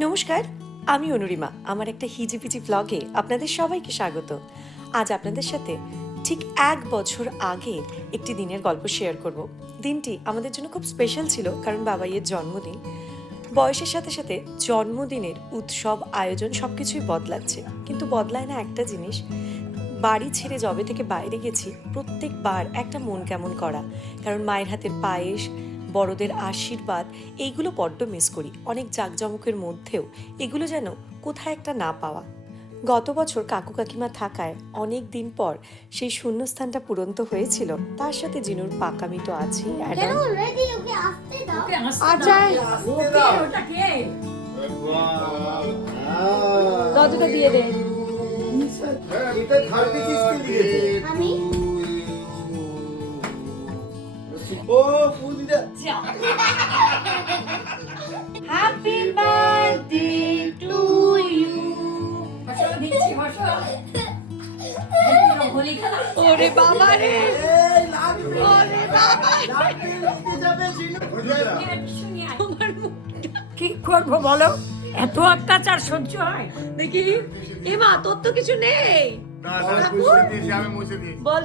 নমস্কার, আমি অনুরিমা। আমার একটা হিজিপিজি ব্লগে আপনাদের সবাইকে স্বাগত। আজ আপনাদের সাথে ঠিক 1 বছর আগের একটি দিনের গল্প শেয়ার করব। দিনটি আমাদের জন্য খুব স্পেশাল ছিল, কারণ বাবাইয়ের জন্মদিন। বয়সের সাথে সাথে জন্মদিনের উৎসব, আয়োজন সবকিছুই বদলাচ্ছে, কিন্তু বদলায় না একটা জিনিস। বাড়ি ছেড়ে যবে থেকে বাইরে গেছি, প্রত্যেকবার একটা মন কেমন করা। কারণ মায়ের হাতের পায়েস, বড়দের আশীর্বাদ, এইগুলো বড্ড মিস করি। অনেক জাঁকজমকের মধ্যেও এগুলো যেন কোথায় একটা না পাওয়া। গত বছর কাকু কাকিমা থাকায় অনেক দিন পর সেই শূন্যস্থানটা পূরণ তো হয়েছিল। তার সাথে জিনুর পাকামি তো আছেই। অ্যাডাম দরজাটা দিয়ে দে। Happy birthday to you. ওরে বাবা রে, ওরে বাবা, কি করবো বলো, এত অত্যাচার সহ্য হয় দেখি। এমা, তোর তো কিছু নেই। আমি মুছে দিয়েছি। বল